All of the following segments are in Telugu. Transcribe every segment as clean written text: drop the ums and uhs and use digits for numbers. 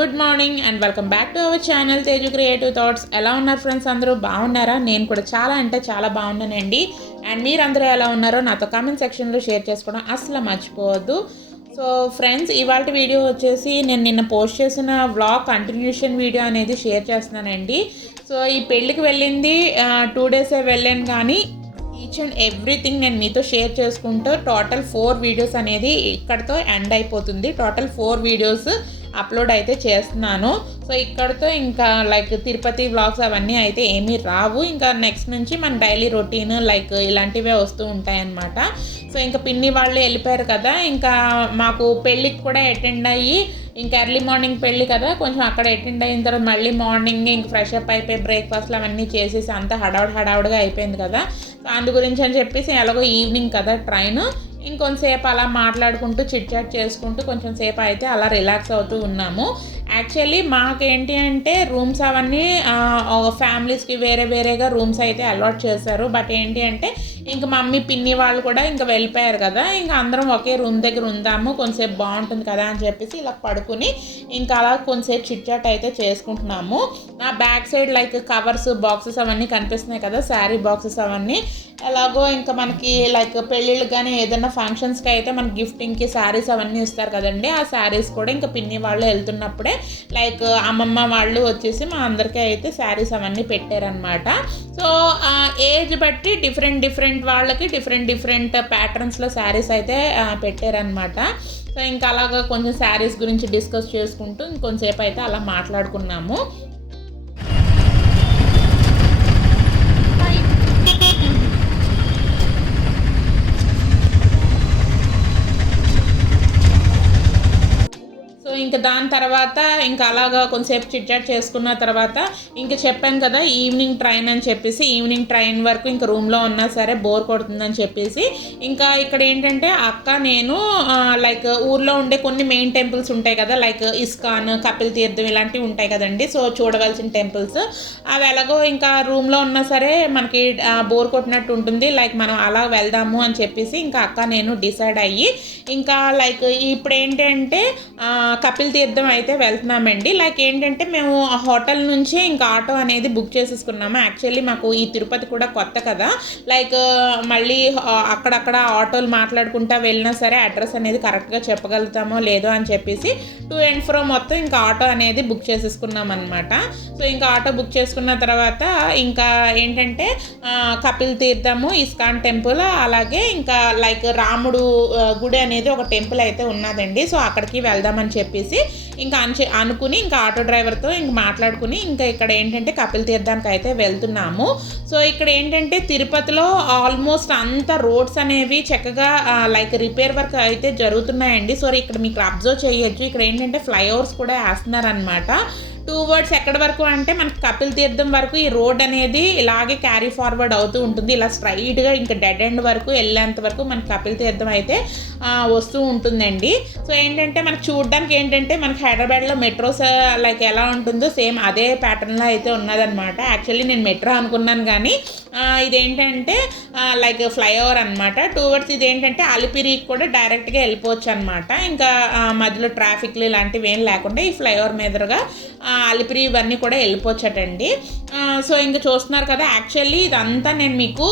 Good morning and welcome back to our channel Teju creative thoughts. ఎలా ఉన్నారు ఫ్రెండ్స్? అందరూ బాగున్నారా? నేను కూడా చాలా అంటే చాలా బాగున్నానండి. అండ్ మీరందరూ ఎలా ఉన్నారో నాతో కామెంట్ సెక్షన్లో షేర్ చేసుకోవడం అసలు మర్చిపోవద్దు. సో ఫ్రెండ్స్, ఇవాళ వీడియో వచ్చేసి నేను నిన్న పోస్ట్ చేసిన వ్లాగ్ కంటిన్యూషన్ వీడియో అనేది షేర్ చేస్తున్నానండి. సో ఈ పెళ్ళికి వెళ్ళింది 2 డేసే వెళ్ళాను, కానీ ఈచ్ అండ్ ఎవ్రీథింగ్ నేను మీతో షేర్ చేసుకుంటూ టోటల్ 4 వీడియోస్ అనేది ఇక్కడితో ఎండ్ అయిపోతుంది. టోటల్ 4 వీడియోస్ అప్లోడ్ అయితే చేస్తున్నాను. సో ఇక్కడితో ఇంకా లైక్ తిరుపతి వ్లాగ్స్ అవన్నీ అయితే ఏమీ రావు. ఇంకా నెక్స్ట్ నుంచి మన డైలీ రొటీన్ లైక్ ఇలాంటివే వస్తూ ఉంటాయన్నమాట. సో ఇంకా పిన్ని వాళ్ళు వెళ్ళిపోయారు కదా, ఇంకా మాకు పెళ్ళికి కూడా అటెండ్ అయ్యి, ఇంకా ఎర్లీ మార్నింగ్ పెళ్ళి కదా, కొంచెం అక్కడ అటెండ్ అయిన తర్వాత మళ్ళీ మార్నింగ్ ఇంక ఫ్రెష్ అప్ అయిపోయి బ్రేక్ఫాస్ట్లు అవన్నీ చేసేసి అంతా హడావుడిగా అయిపోయింది కదా. సో అందు గురించి అని చెప్పేసి ఎలాగో ఈవినింగ్ కదా ట్రైన్, ఇంకొంతసేపు అలా మాట్లాడుకుంటూ చిట్ చాట్ చేసుకుంటూ కొంచెం సేపు అయితే అలా రిలాక్స్ అవుతూ ఉన్నాము. యాక్చువల్లీ మాకేంటి అంటే రూమ్స్ అవన్నీ ఫ్యామిలీస్కి వేరేగా రూమ్స్ అయితే అలాట్ చేశారు. బట్ ఏంటి అంటే ఇంక మమ్మీ పిన్ని వాళ్ళు కూడా ఇంకా వెళ్ళిపోయారు కదా, ఇంకా అందరం ఒకే రూమ్ దగ్గర ఉందాము, కొంతసేపు బాగుంటుంది కదా అని చెప్పేసి ఇలా పడుకుని ఇంకా అలా కొంతసేపు చిట్ చాట్ అయితే చేసుకుంటున్నాము. నా back side like covers boxes అవన్నీ కనిపిస్తున్నాయి కదా, శారీ బాక్సెస్ అవన్నీ. ఎలాగో ఇంకా మనకి లైక్ పెళ్ళిళ్ళకి కానీ ఏదైనా ఫంక్షన్స్కి అయితే మనకి గిఫ్టింగ్కి శారీస్ అవన్నీ ఇస్తారు కదండి. ఆ శారీస్ కూడా ఇంకా పిన్ని వాళ్ళు వెళ్తున్నప్పుడే లైక్ అమ్మమ్మ వాళ్ళు వచ్చేసి మా అందరికీ అయితే శారీస్ అవన్నీ పెట్టారనమాట. సో ఏజ్ బట్టి డిఫరెంట్ వాళ్ళకి డిఫరెంట్ ప్యాటర్న్స్లో శారీస్ అయితే పెట్టారనమాట. సో ఇంకా అలాగా కొంచెం శారీస్ గురించి డిస్కస్ చేసుకుంటూ ఇంకొంచెంసేపు అయితే అలా మాట్లాడుకున్నాము. ఇంకా దాని తర్వాత ఇంకా అలాగా కొంతసేపు చిట్చాట్ చేసుకున్న తర్వాత ఇంకా చెప్పాను కదా ఈవినింగ్ ట్రైన్ అని చెప్పేసి, ఈవినింగ్ ట్రైన్ వరకు ఇంకా రూమ్లో ఉన్నా సరే బోర్ కొడుతుందని చెప్పేసి ఇంకా ఇక్కడ ఏంటంటే అక్క నేను లైక్ ఊర్లో ఉండే కొన్ని మెయిన్ టెంపుల్స్ ఉంటాయి కదా, లైక్ ఇస్కాన్, కపిల్ తీర్థం ఇలాంటివి ఉంటాయి కదండి. సో చూడవలసిన టెంపుల్స్ అవి ఎలాగో ఇంకా రూమ్లో ఉన్నా సరే మనకి బోర్ కొట్టినట్టు ఉంటుంది, లైక్ మనం అలా వెళ్దాము అని చెప్పేసి ఇంకా అక్క నేను డిసైడ్ అయ్యి ఇంకా లైక్ ఇప్పుడు ఏంటంటే కపిల్ తీర్థం అయితే వెళ్తున్నామండి. లైక్ ఏంటంటే మేము ఆ హోటల్ నుంచి ఇంకా ఆటో అనేది బుక్ చేసేసుకున్నాము. యాక్చువల్లీ మాకు ఈ తిరుపతి కూడా కొత్త కదా, లైక్ మళ్ళీ అక్కడక్కడ ఆటోలు మాట్లాడుకుంటా వెళ్ళినా సరే అడ్రస్ అనేది కరెక్ట్గా చెప్పగలుగుతామో లేదో అని చెప్పేసి టు అండ్ ఫ్రో మొత్తం ఇంకా ఆటో అనేది బుక్ చేసేసుకున్నాం అనమాట. సో ఇంకా ఆటో బుక్ చేసుకున్న తర్వాత ఇంకా ఏంటంటే కపిల్ తీర్థము, ఇస్కాన్ టెంపుల్, అలాగే ఇంకా లైక్ రాముడు గుడి అనేది ఒక టెంపుల్ అయితే ఉన్నదండి. సో అక్కడికి వెళ్దామని చెప్పేసి ఇంకా అనుకుని ఇంకా ఆటో డ్రైవర్తో ఇంక మాట్లాడుకుని ఇంకా ఇక్కడ ఏంటంటే కపిల్ తీర్థానికి అయితే వెళ్తున్నాము. సో ఇక్కడ ఏంటంటే తిరుపతిలో ఆల్మోస్ట్ అంత రోడ్స్ అనేవి చక్కగా లైక్ రిపేర్ వర్క్ అయితే జరుగుతున్నాయండి. సో ఇక్కడ మీకు అబ్జర్వ్ చేయొచ్చు, ఇక్కడ ఏంటంటే ఫ్లైఓవర్స్ కూడా వేస్తున్నారనమాట. 2 వర్డ్స్ ఎక్కడి వరకు అంటే మనకి కపిల్ తీర్థం వరకు ఈ రోడ్ అనేది ఇలాగే క్యారీ ఫార్వర్డ్ అవుతూ ఉంటుంది, ఇలా స్ట్రైట్గా ఇంకా డెడ్ ఎండ్ వరకు వెళ్ళేంత వరకు మనకి కపిల్ తీర్థం అయితే వస్తూ ఉంటుందండి. సో ఏంటంటే మనకు చూడడానికి ఏంటంటే మనకి హైదరాబాద్లో మెట్రోస్ లైక్ ఎలా ఉంటుందో సేమ్ అదే ప్యాటర్న్లో అయితే ఉన్నదనమాట. యాక్చువల్లీ నేను మెట్రో అనుకున్నాను, కానీ ఇదేంటంటే లైక్ ఫ్లైఓవర్ అనమాట. 2 వర్డ్స్ ఇదేంటంటే అలిపిరికి కూడా డైరెక్ట్గా వెళ్ళిపోవచ్చు అనమాట. ఇంకా మధ్యలో ట్రాఫిక్లు ఇలాంటివి ఏం లేకుండా ఈ ఫ్లైఓవర్ మీదుగా అలిపిరి ఇవన్నీ కూడా వెళ్ళిపోవచ్చటండి. సో ఇంకా చూస్తున్నారు కదా, యాక్చువల్లీ ఇదంతా నేను మీకు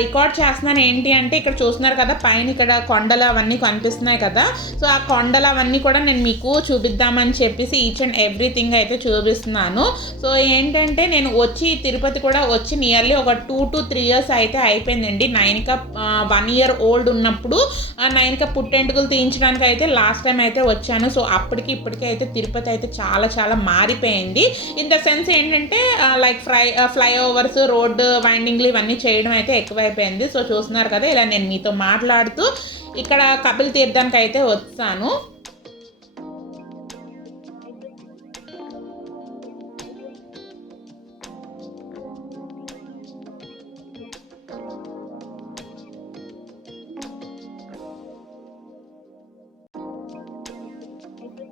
రికార్డ్ చేస్తున్నాను. ఏంటి అంటే ఇక్కడ చూస్తున్నారు కదా పైన ఇక్కడ కొండలు అవన్నీ కనిపిస్తున్నాయి కదా, సో ఆ కొండలు అవన్నీ కూడా నేను మీకు చూపిద్దామని చెప్పేసి ఈచ్ అండ్ ఎవ్రీథింగ్ అయితే చూపిస్తున్నాను. సో ఏంటంటే నేను వచ్చి తిరుపతి కూడా వచ్చి నియర్లీ ఒక 2 to 3 years అయితే అయిపోయిందండి. నైనిక 1 year ఓల్డ్ ఉన్నప్పుడు నైనిక పుట్టెంటుకలు తీయించడానికి అయితే లాస్ట్ టైం అయితే వచ్చాను. సో అప్పటికి ఇప్పటికీ అయితే తిరుపతి అయితే చాలా మారిపోయింది. ఇన్ ద సెన్స్ ఏంటంటే లైక్ ఫ్లైఓవర్స్, రోడ్డు వైండింగ్లు ఇవన్నీ చేయడం అయితే ఎక్కువైపోయింది. సో చూస్తున్నారు కదా, ఇలా నేను మీతో మాట్లాడుతూ ఇక్కడ కపిల్ తీర్థానికి అయితే వచ్చాను.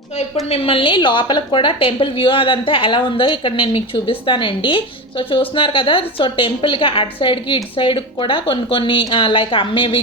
సో సో ఇప్పుడు మిమ్మల్ని లోపలికి కూడా టెంపుల్ వ్యూ అదంతా ఎలా ఉందో ఇక్కడ నేను మీకు చూపిస్తానండి. సో చూస్తున్నారు కదా, సో టెంపుల్కి అటు సైడ్కి ఇటు సైడ్కి కూడా కొన్ని లైక్ అమ్మేవి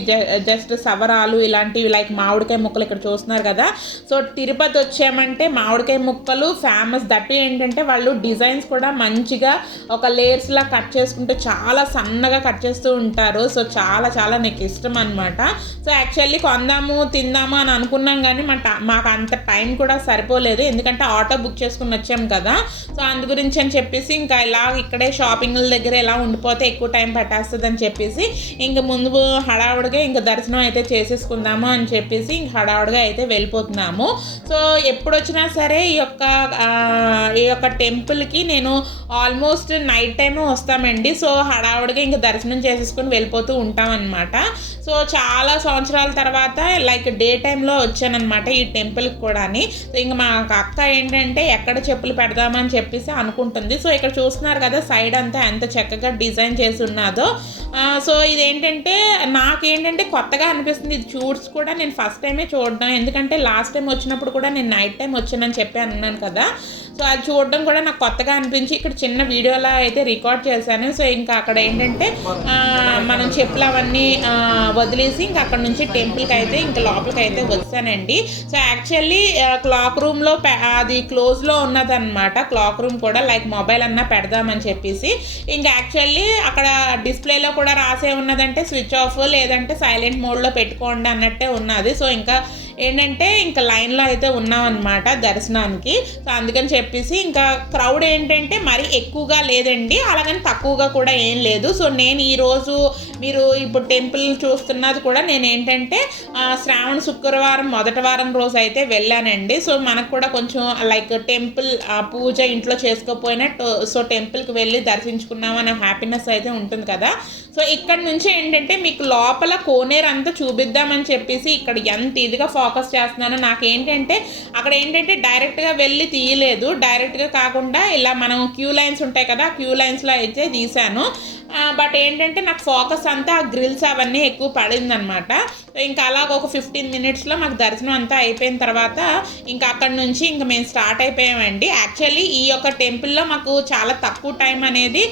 జస్ట్ సవరాలు ఇలాంటివి లైక్ మామిడికాయ ముక్కలు ఇక్కడ చూస్తున్నారు కదా. సో తిరుపతి వచ్చామంటే మామిడికాయ ముక్కలు ఫేమస్. దట్టు ఏంటంటే వాళ్ళు డిజైన్స్ కూడా మంచిగా ఒక లేయర్స్లా కట్ చేసుకుంటే చాలా సన్నగా కట్ చేస్తూ ఉంటారు. సో చాలా చాలా నాకు ఇష్టం అనమాట. సో యాక్చువల్లీ కొందాము తిందాము అని అనుకున్నాం కానీ మాకు అంత టైం కూడా సరిపోలేదు, ఎందుకంటే ఆటో బుక్ చేసుకుని వచ్చాం కదా. సో అందు గురించి అని చెప్పేసి ఇంకా ఇలా ఇక్కడే షాపింగ్ల దగ్గర ఎలా ఉండిపోతే ఎక్కువ టైం పట్టేస్తుంది అని చెప్పేసి ఇంక ముందు హడావుడిగా ఇంకా దర్శనం అయితే చేసేసుకుందాము అని చెప్పేసి ఇంక హడావుడిగా అయితే వెళ్ళిపోతున్నాము. సో ఎప్పుడు వచ్చినా సరే ఈ యొక్క టెంపుల్కి నేను ఆల్మోస్ట్ నైట్ టైమే వస్తామండి. సో హడావుడిగా ఇంకా దర్శనం చేసేసుకుని వెళ్ళిపోతూ ఉంటాం అనమాట. సో చాలా సంవత్సరాల తర్వాత లైక్ డే టైంలో వచ్చానమాట ఈ టెంపుల్కి కూడా. సో ఇంకా మా అక్క ఏంటంటే ఎక్కడ చెప్పులు పెడదామని చెప్పేసి అనుకుంటుంది. సో ఇక్కడ చూస్తున్నారు కదా సైడ్ అంతా ఎంత చక్కగా డిజైన్ చేసి ఉన్నదో. సో ఇదేంటంటే నాకేంటంటే కొత్తగా అనిపిస్తుంది. ఇది షూట్స్ కూడా నేను ఫస్ట్ టైమే చూడడం, ఎందుకంటే లాస్ట్ టైం వచ్చినప్పుడు కూడా నేను నైట్ టైం వచ్చానని చెప్పి అన్నాను కదా. సో అది చూడడం కూడా నాకు కొత్తగా అనిపించి ఇక్కడ చిన్న వీడియోలా అయితే రికార్డ్ చేశాను. సో ఇంకా అక్కడ ఏంటంటే మనం చెప్పులు అవన్నీ వదిలేసి ఇంకా అక్కడ నుంచి టెంపుల్కి అయితే ఇంకా లోపలికి అయితే వచ్చానండి. సో యాక్చువల్లీ క్లాక్ రూమ్లో అది క్లోజ్లో ఉన్నదన్నమాట. క్లాక్ రూమ్ కూడా లైక్ మొబైల్ అన్నా పెడదామని చెప్పేసి ఇంకా యాక్చువల్లీ అక్కడ డిస్ప్లేలో కూడా రాసే ఉన్నదంటే స్విచ్ ఆఫ్ లేదంటే సైలెంట్ మోడ్లో పెట్టుకోండి అన్నట్టే ఉన్నది. సో ఇంకా ఏంటంటే ఇంకా లైన్లో అయితే ఉన్నామన్నమాట దర్శనానికి. సో అందుకని చెప్పేసి ఇంకా క్రౌడ్ ఏంటంటే మరీ ఎక్కువగా లేదండి, అలాగని తక్కువగా కూడా ఏం లేదు. సో నేను ఈరోజు మీరు ఇప్పుడు టెంపుల్ చూస్తున్నది కూడా నేను ఏంటంటే శ్రావణ శుక్రవారం మొదటి వారం రోజు అయితే వెళ్ళానండి. సో మనకు కూడా కొంచెం లైక్ టెంపుల్ పూజ ఇంట్లో చేసుకోకపోయినా సో టెంపుల్కి వెళ్ళి దర్శించుకున్నామనే హ్యాపీనెస్ అయితే ఉంటుంది కదా. సో ఇక్కడ నుంచి ఏంటంటే మీకు లోపల కోనేరు అంతా చూపిద్దామని చెప్పేసి ఇక్కడ ఎంత ఇదిగా ఫోకస్ చేస్తున్నాను. నాకేంటంటే అక్కడ ఏంటంటే డైరెక్ట్గా వెళ్ళి తీయలేదు, డైరెక్ట్గా కాకుండా ఇలా మనం క్యూ లైన్స్ ఉంటాయి కదా, క్యూ లైన్స్లో అయితే తీశాను. బట్ ఏంటంటే నాకు ఫోకస్ అంతా ఆ గ్రిల్స్ అవన్నీ ఎక్కువ పడిందనమాట. ఇంకా అలాగ ఒక 15 మినిట్స్లో మాకు దర్శనం అంతా అయిపోయిన తర్వాత ఇంకా అక్కడ నుంచి ఇంకా మేము స్టార్ట్ అయిపోయామండి. యాక్చువల్లీ ఈ యొక్క టెంపుల్లో మాకు చాలా తక్కువ టైం అనేది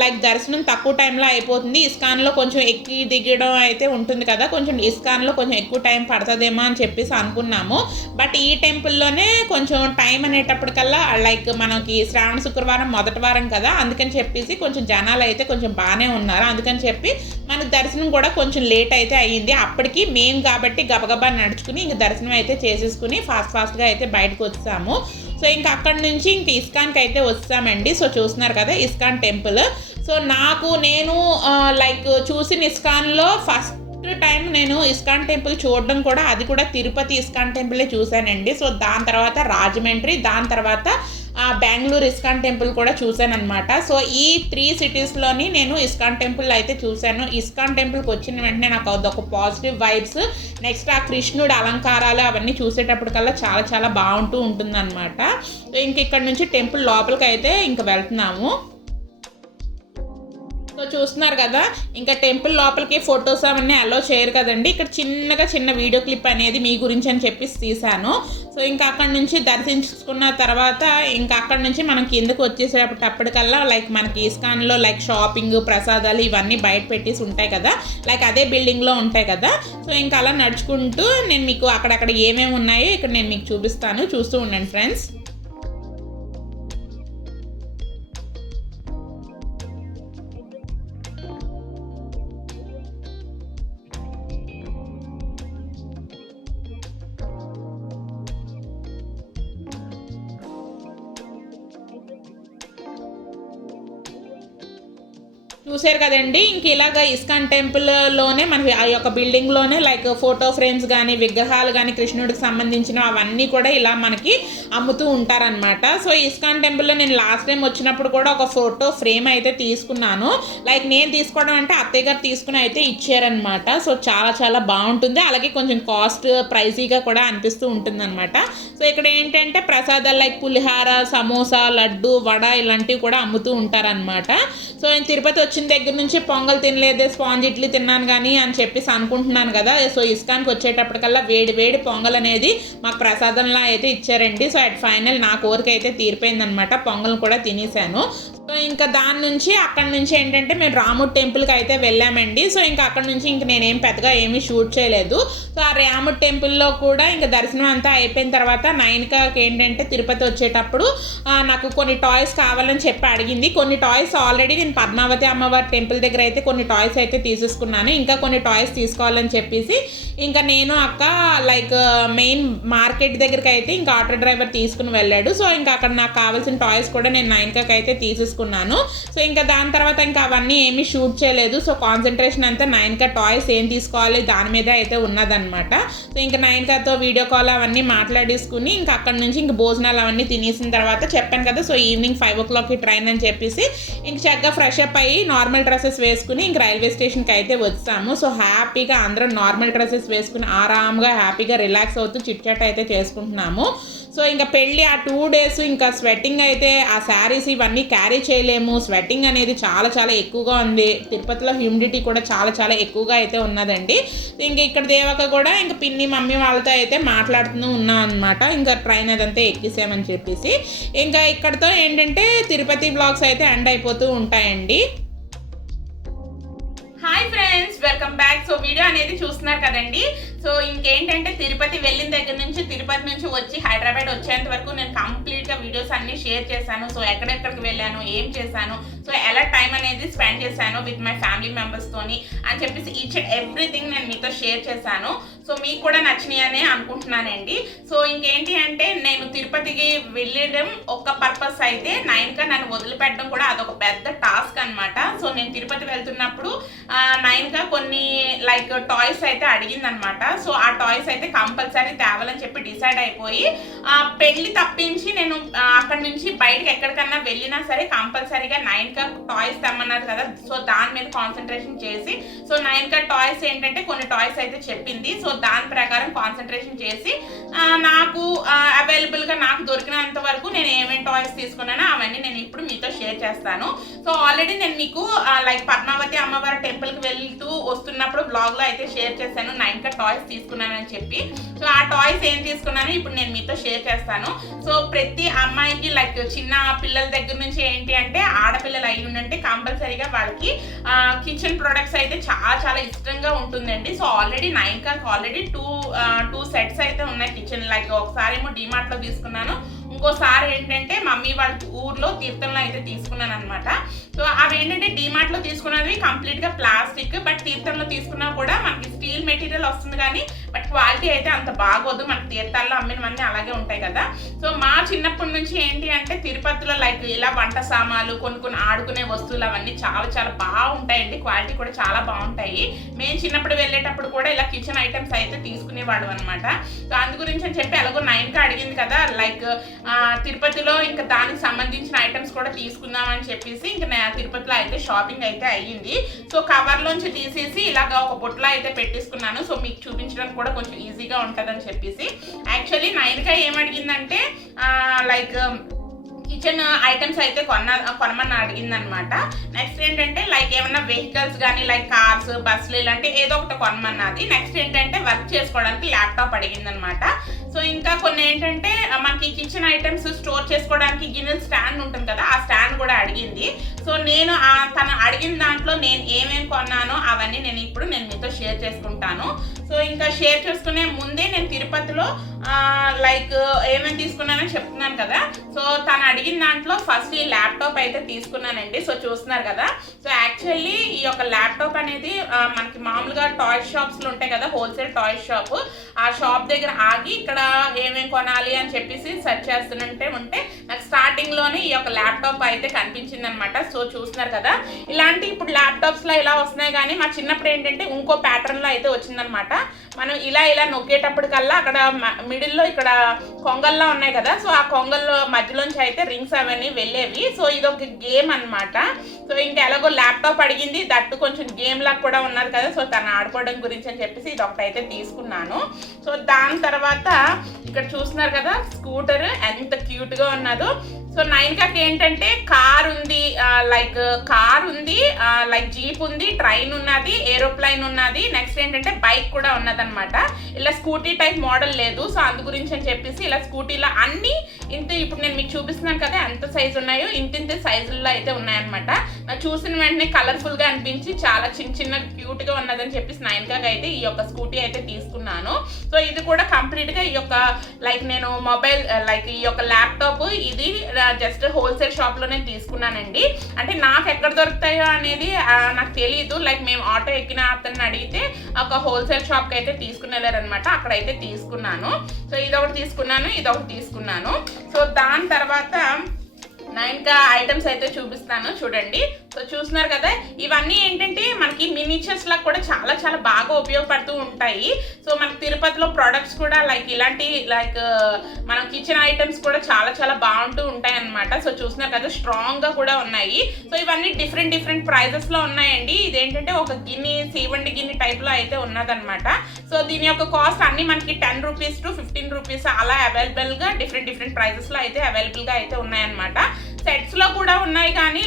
లైక్ దర్శనం తక్కువ టైంలో అయిపోతుంది. ఇస్కాన్లో కొంచెం ఎక్కి దిగడం అయితే ఉంటుంది కదా, కొంచెం ఇస్కాన్లో కొంచెం ఎక్కువ టైం పడుతుందేమో అని చెప్పేసి అనుకున్నాము. బట్ ఈ టెంపుల్లోనే కొంచెం టైం అనేటప్పటికల్లా లైక్ మనకి శ్రావణ శుక్రవారం మొదటి వారం కదా, అందుకని చెప్పేసి కొంచెం జనాలు అయితే కొంచెం బాగానే ఉన్నారు. అందుకని చెప్పి మనకు దర్శనం కూడా కొంచెం లేట్ అయితే అయ్యింది. అప్పటికి మేము కాబట్టి గబగబా నడుచుకుని ఇంక దర్శనం అయితే చేసేసుకుని ఫాస్ట్గా అయితే బయటకు వచ్చాము. సో ఇంకా అక్కడ నుంచి ఇంక ఇస్కాన్కి అయితే వచ్చామండి. సో చూస్తున్నారు కదా ఇస్కాన్ టెంపుల్. సో నేను లైక్ చూసిన ఇస్కాన్లో ఫస్ట్ టైం నేను ఇస్కాన్ టెంపుల్ చూడడం కూడా అది కూడా తిరుపతి ఇస్కాన్ టెంపులే చూశానండి. సో దాని తర్వాత రాజమండ్రి, దాని తర్వాత బెంగళూరు ఇస్కాన్ టెంపుల్ కూడా చూశాను అనమాట. సో ఈ 3 సిటీస్లోని నేను ఇస్కాన్ టెంపుల్ అయితే చూశాను. ఇస్కాన్ టెంపుల్కి వచ్చిన వెంటనే నాకు అదొక పాజిటివ్ వైబ్స్. నెక్స్ట్ ఆ కృష్ణుడు అలంకారాలు అవన్నీ చూసేటప్పటికల్లా చాలా చాలా బాగుంటూ ఉంటుందన్నమాట. సో ఇంక ఇక్కడ నుంచి టెంపుల్ లోపలికి అయితే ఇంక వెళ్తున్నాము. సో చూస్తున్నారు కదా ఇంకా టెంపుల్ లోపలికి ఫొటోస్ అవన్నీ అలో చేయరు కదండి. ఇక్కడ చిన్న వీడియో క్లిప్ అనేది మీ గురించి అని చెప్పి తీశాను. సో ఇంకా అక్కడ నుంచి దర్శించుకున్న తర్వాత ఇంకా అక్కడ నుంచి మనం కిందకు వచ్చేసేటప్పటికల్లా లైక్ మనకి ఇస్కాన్లో లైక్ షాపింగ్ ప్రసాదాలు ఇవన్నీ బయట పెట్టేసి ఉంటాయి కదా, లైక్ అదే బిల్డింగ్లో ఉంటాయి కదా. సో ఇంకా అలా నడుచుకుంటూ నేను మీకు అక్కడక్కడ ఏమేమి ఉన్నాయో ఇక్కడ నేను మీకు చూపిస్తాను, చూస్తూ ఉండండి ఫ్రెండ్స్. చూసారు కదండి, ఇంక ఇలాగ ఇస్కాన్ టెంపుల్లోనే మనకి ఆ యొక్క బిల్డింగ్లోనే లైక్ ఫోటో ఫ్రేమ్స్ కానీ విగ్రహాలు కానీ కృష్ణుడికి సంబంధించిన అవన్నీ కూడా ఇలా మనకి అమ్ముతూ ఉంటారనమాట. సో ఇస్కాన్ టెంపుల్లో నేను లాస్ట్ టైం వచ్చినప్పుడు కూడా ఒక ఫోటో ఫ్రేమ్ అయితే తీసుకున్నాను. లైక్ నేను తీసుకోవడం అంటే అత్తయ్య గారు తీసుకుని అయితే ఇచ్చారనమాట. సో చాలా చాలా బాగుంటుంది, అలాగే కొంచెం కాస్ట్ ప్రైజీగా కూడా అనిపిస్తూ ఉంటుందన్నమాట. సో ఇక్కడ ఏంటంటే ప్రసాదాలు లైక్ పులిహార, సమోసా, లడ్డు, వడ ఇలాంటివి కూడా అమ్ముతూ ఉంటారనమాట. సో నేను తిరుపతి వచ్చిన దగ్గర నుంచి పొంగల్ తినలేదే, స్పాంజ్ ఇడ్లీ తిన్నాను కానీ అని చెప్పేసి అనుకుంటున్నాను కదా. సో ఇస్కాన్కి వచ్చేటప్పటికల్లా వేడి వేడి పొంగల్ అనేది మాకు ప్రసాదంలా అయితే ఇచ్చారండి. సో అట్ ఫైనల్ నా కోరిక అయితే తీరిపోయిందనమాట, పొంగల్ కూడా తినేసాను. సో ఇంకా దాని నుంచి అక్కడ నుంచి ఏంటంటే మేము రాముడు టెంపుల్కి అయితే వెళ్ళామండి. సో ఇంకా అక్కడ నుంచి ఇంక నేనేం పెద్దగా ఏమీ షూట్ చేయలేదు. సో ఆ రాముడు టెంపుల్లో కూడా ఇంకా దర్శనం అంతా అయిపోయిన తర్వాత నైన్కి ఏంటంటే తిరుపతి వచ్చేటప్పుడు నాకు కొన్ని టాయ్స్ కావాలని చెప్పి అడిగింది. కొన్ని టాయ్స్ ఆల్రెడీ నేను పద్మావతి అమ్మవారి టెంపుల్ దగ్గర అయితే కొన్ని టాయ్స్ అయితే తీసేసుకున్నాను. ఇంకా కొన్ని టాయ్స్ తీసుకోవాలని చెప్పేసి ఇంకా నేను అక్క లైక్ మెయిన్ మార్కెట్ దగ్గరికి అయితే ఇంకా ఆటో డ్రైవర్ తీసుకుని వెళ్ళాడు. సో ఇంకా అక్కడ నాకు కావాల్సిన టాయ్స్ కూడా నేను నైన్కి అయితే తీసేసుకున్నాను. సో ఇంకా దాని తర్వాత ఇంకా అవన్నీ ఏమీ షూట్ చేయలేదు. సో కాన్సన్ట్రేషన్ అంతా నైన్కా టాయ్స్ ఏం తీసుకోవాలి దాని మీద అయితే ఉన్నదనమాట. సో ఇంకా నైన్కాతో వీడియో కాల్ అవన్నీ మాట్లాడేసుకుని ఇంకా అక్కడ నుంచి ఇంక భోజనాలు అవన్నీ తినేసిన తర్వాత చెప్పాను కదా, సో ఈవినింగ్ 5 o'clockకి ట్రైన్ అని చెప్పేసి ఇంక చక్కగా ఫ్రెష్ అప్ అయ్యి నార్మల్ డ్రెస్సెస్ వేసుకుని ఇంక రైల్వే స్టేషన్కి అయితే వచ్చాము. సో హ్యాపీగా అందరం నార్మల్ డ్రెస్సెస్ వేసుకుని ఆరామ్గా హ్యాపీగా రిలాక్స్ అవుతూ చిట్ చాట్ అయితే చేసుకుంటున్నాము. సో ఇంకా పెళ్ళి ఆ 2 days ఇంకా స్వెట్టింగ్ అయితే ఆ శారీస్ ఇవన్నీ క్యారీ చేయలేము. స్వెట్టింగ్ అనేది చాలా చాలా ఎక్కువగా ఉంది. తిరుపతిలో హ్యూమిడిటీ కూడా చాలా చాలా ఎక్కువగా అయితే ఉన్నదండి. ఇంక ఇక్కడ దేవక కూడా ఇంకా పిన్ని మమ్మీ వాళ్ళతో అయితే మాట్లాడుతూ ఉన్నాం అనమాట. ఇంకా ట్రైన్ అదంతా ఎక్కిసామని చెప్పేసి ఇంకా ఇక్కడతో ఏంటంటే తిరుపతి బ్లాగ్స్ అయితే ఎండ్ అయిపోతూ ఉంటాయండి. Hi friends, welcome back. So video అనేది చూస్తున్నారు కదండి. సో ఇంకేంటంటే తిరుపతి వెళ్ళిన దగ్గర నుంచి తిరుపతి నుంచి వచ్చి హైదరాబాద్ వచ్చేంత వరకు నేను కంప్లీట్గా వీడియోస్ అన్ని షేర్ చేశాను. సో ఎక్కడెక్కడికి వెళ్ళాను, ఏం చేశాను, సో ఎలా టైం అనేది స్పెండ్ చేశాను విత్ మై ఫ్యామిలీ మెంబర్స్తోని అని చెప్పేసి ఈచ్ అండ్ ఎవ్రీథింగ్ నేను మీతో షేర్ చేశాను. సో మీకు కూడా నచ్చినాయని అనుకుంటున్నానండి. సో ఇంకేంటి అంటే నేను తిరుపతికి వెళ్ళడం ఒక పర్పస్ అయితే నైన్గా నన్ను వదిలిపెట్టడం కూడా అదొక పెద్ద టాస్క్ అనమాట. సో నేను తిరుపతి వెళ్తున్నప్పుడు నైన్గా కొన్ని లైక్ టాయ్స్ అయితే అడిగిందనమాట. సో ఆ టాయ్స్ అయితే కంపల్సరీ తేవాలని చెప్పి డిసైడ్ అయిపోయి పెళ్ళి తప్పించి నేను అక్కడి నుంచి బయటకు ఎక్కడికన్నా వెళ్ళినా సరే కంపల్సరీగా నైన్గా టాయ్స్ తెమ్మన్నారు కదా. సో దాని మీద కాన్సన్ట్రేషన్ చేసి సో నైన్గా టాయ్స్ ఏంటంటే కొన్ని టాయ్స్ అయితే చెప్పింది. సో దాని ప్రకారం కాన్సన్ట్రేషన్ చేసి నాకు అవైలబుల్గా నాకు దొరికినంత వరకు నేను ఏమేమి టాయ్స్ తీసుకున్నానో అవన్నీ నేను ఇప్పుడు మీతో షేర్ చేస్తాను. సో ఆల్రెడీ నేను మీకు లైక్ పద్మావతి అమ్మవారి టెంపుల్కి వెళ్తూ వస్తున్నప్పుడు బ్లాగ్లో అయితే షేర్ చేశాను నైన్కా టాయ్స్ తీసుకున్నానని చెప్పి. సో ఆ టాయ్స్ ఏం తీసుకున్నానో ఇప్పుడు నేను మీతో షేర్ చేస్తాను. సో ప్రతి అమ్మాయికి లైక్ చిన్న పిల్లల దగ్గర నుంచి ఏంటి అంటే ఆడపిల్లలు అయ్యి ఉండంటే కంపల్సరీగా వాళ్ళకి కిచెన్ ప్రొడక్ట్స్ అయితే చాలా చాలా ఇష్టంగా ఉంటుందండి. సో ఆల్రెడీ నైన్కాకి ఆల్రెడీ టూ సెట్స్ అయితే ఉన్నాయి కిచెన్. లైక్ ఒకసారి ఏమో డిమార్ట్లో తీసుకున్నాను, ఇంకోసారి ఏంటంటే మమ్మీ వాళ్ళ ఊర్లో తీర్థంలో అయితే తీసుకున్నాను అనమాట. సో అవి ఏంటంటే డిమార్ట్లో తీసుకున్నవి కంప్లీట్గా ప్లాస్టిక్, బట్ తీర్థంలో తీసుకున్నా కూడా మనకి స్టీల్ మెటీరియల్ వస్తుంది కానీ బట్ క్వాలిటీ అయితే అంత బాగోదు. మనకి తీర్థాల్లో అమ్మినవన్నీ అలాగే ఉంటాయి కదా. సో మా చిన్నప్పటి నుంచి ఏంటి అంటే తిరుపతిలో లైక్ ఇలా వంట సామాన్లు కొన్ని ఆడుకునే వస్తువులు అవన్నీ చాలా చాలా బాగుంటాయండి. క్వాలిటీ కూడా చాలా బాగుంటాయి. మేము చిన్నప్పుడు వెళ్ళేటప్పుడు కూడా ఇలా కిచెన్ ఐటమ్స్ అయితే తీసుకునేవాడు అనమాట. సో అందు గురించి అని చెప్పి ఎలాగో నైన్కా అడిగింది కదా లైక్ తిరుపతిలో ఇంకా దానికి సంబంధించిన ఐటమ్స్ కూడా తీసుకుందామని చెప్పేసి ఇంకా తిరుపతిలో అయితే షాపింగ్ అయితే అయ్యింది. సో కవర్లోంచి తీసేసి ఇలాగ ఒక బొట్లో అయితే పెట్టేసుకున్నాను. సో మీకు చూపించడానికి కూడా కొంచెం ఈజీగా ఉంటుందని చెప్పేసి. యాక్చువల్లీ నైన్కా ఏమడిగిందంటే లైక్ కిచెన్ ఐటమ్స్ అయితే కొనమని అడిగిందనమాట. నెక్స్ట్ ఏంటంటే లైక్ ఏమన్నా వెహికల్స్ కానీ లైక్ కార్స్, బస్సులు ఇలాంటి ఏదో ఒకటి కొనమన్నది. నెక్స్ట్ ఏంటంటే వర్క్ చేసుకోవడానికి ల్యాప్టాప్ అడిగిందనమాట. సో ఇంకా కొన్ని ఏంటంటే మనకి కిచెన్ ఐటమ్స్ స్టోర్ చేసుకోవడానికి గిన్నెల స్టాండ్ ఉంటుంది కదా, ఆ స్టాండ్ కూడా అడిగింది. సో నేను తను అడిగిన దాంట్లో నేను ఏమేమి కొన్నానో అవన్నీ నేను మీతో షేర్ చేసుకుంటాను. సో ఇంకా షేర్ చేసుకునే ముందే నేను తిరుపతిలో లైక్ ఏమేమి తీసుకున్నానో చెప్తున్నాను కదా. సో తను అడిగిన దాంట్లో ఫస్ట్ ఈ ల్యాప్టాప్ అయితే తీసుకున్నానండి. సో చూస్తున్నారు కదా. సో యాక్చువల్లీ ఈ యొక్క ల్యాప్టాప్ అనేది మనకి మామూలుగా టాయ్ షాప్స్లో ఉంటాయి కదా, హోల్సేల్ టాయ్ షాప్, ఆ షాప్ దగ్గర ఆగి ఇక్కడ ఏమేమి కొనాలి అని చెప్పేసి సెర్చ్ చేస్తుంటే నాకు స్టార్టింగ్లోనే ఈ యొక్క ల్యాప్టాప్ అయితే కనిపించింది అనమాట. సో చూస్తున్నారు కదా, ఇలాంటి ఇప్పుడు ల్యాప్టాప్స్లో ఇలా వస్తున్నాయి కానీ మా చిన్నప్పుడు ఏంటంటే ఇంకో ప్యాటర్న్లో అయితే వచ్చిందనమాట. మనం ఇలా నొక్కేటప్పటికల్లా అక్కడ మిడిల్లో ఇక్కడ కొంగల్లో ఉన్నాయి కదా, సో ఆ కొంగల్లో మధ్యలోంచి అయితే రింగ్స్ అవన్నీ వెళ్ళేవి. సో ఇది ఒక గేమ్ అనమాట. సో ఇంకా ఎలాగో ల్యాప్టాప్ అడిగింది, దట్టు కొంచెం గేమ్ లాగా కూడా ఉన్నది కదా, సో తను ఆడుకోవడం గురించి అని చెప్పేసి ఇది ఒకటి అయితే తీసుకున్నాను. సో దాని తర్వాత ఇక్కడ చూస్తున్నారు కదా స్కూటర్ ఎంత క్యూట్గా ఉన్నదో. సో నైన్కాకి ఏంటంటే కార్ ఉంది, లైక్ జీప్ ఉంది, ట్రైన్ ఉన్నది, ఏరోప్లైన్ ఉన్నది, నెక్స్ట్ ఏంటంటే బైక్ కూడా ఉన్నదనమాట. ఇలా స్కూటీ టైప్ మోడల్ లేదు. సో అందు గురించి అని చెప్పేసి ఇలా స్కూటీలో అన్ని ఇంత ఇప్పుడు నేను మీకు చూపిస్తున్నాను కదా ఎంత సైజు ఉన్నాయో ఇంత సైజుల్లో అయితే ఉన్నాయన్నమాట. నాకు చూసిన వెంటనే కలర్ఫుల్గా అనిపించి చాలా చిన్న క్యూట్గా ఉన్నదని చెప్పేసి నైన్కాకి అయితే ఈ యొక్క స్కూటీ అయితే తీసుకున్నాను. సో ఇది కూడా కంప్లీట్గా ఈ యొక్క నేను మొబైల్ ఈ యొక్క ల్యాప్టాప్ ఇది జస్ట్ హోల్సేల్ షాప్లోనే తీసుకున్నానండి. అంటే నాకు ఎక్కడ దొరుకుతాయో అనేది నాకు తెలియదు. మేము ఆటో ఎక్కిన అతన్ని అడిగితే ఒక హోల్సేల్ షాప్కి అయితే తీసుకుని వెళ్ళారనమాట, అక్కడైతే తీసుకున్నాను. సో ఇదొకటి తీసుకున్నాను. సో దాని తర్వాత నైన్కా ఐటమ్స్ అయితే చూపిస్తాను చూడండి. సో చూస్తున్నారు కదా ఇవన్నీ ఏంటంటే మనకి మినిచర్స్ లా కూడా చాలా చాలా బాగా ఉపయోగపడుతూ ఉంటాయి. సో మనకి తిరుపతిలో ప్రొడక్ట్స్ కూడా ఇలాంటి మన కిచెన్ ఐటమ్స్ కూడా చాలా చాలా బాగుంటూ ఉంటాయి అన్నమాట. సో చూస్తున్నారు కదా స్ట్రాంగ్ గా కూడా ఉన్నాయి. సో ఇవన్నీ డిఫరెంట్ ప్రైజెస్ లో ఉన్నాయండి. ఇదేంటంటే ఒక గిన్నె సీవండి గిన్నె టైప్ లో అయితే ఉన్నదన్నమాట. సో దీని యొక్క కాస్ట్ అన్ని మనకి 10 రూపీస్ టు 15 రూపీస్ అలా అవైలబుల్ గా డిఫరెంట్ ప్రైజెస్ లో అయితే అవైలబుల్ గా అయితే ఉన్నాయన్నమాట. సెట్స్ లో కూడా ఉన్నాయి కానీ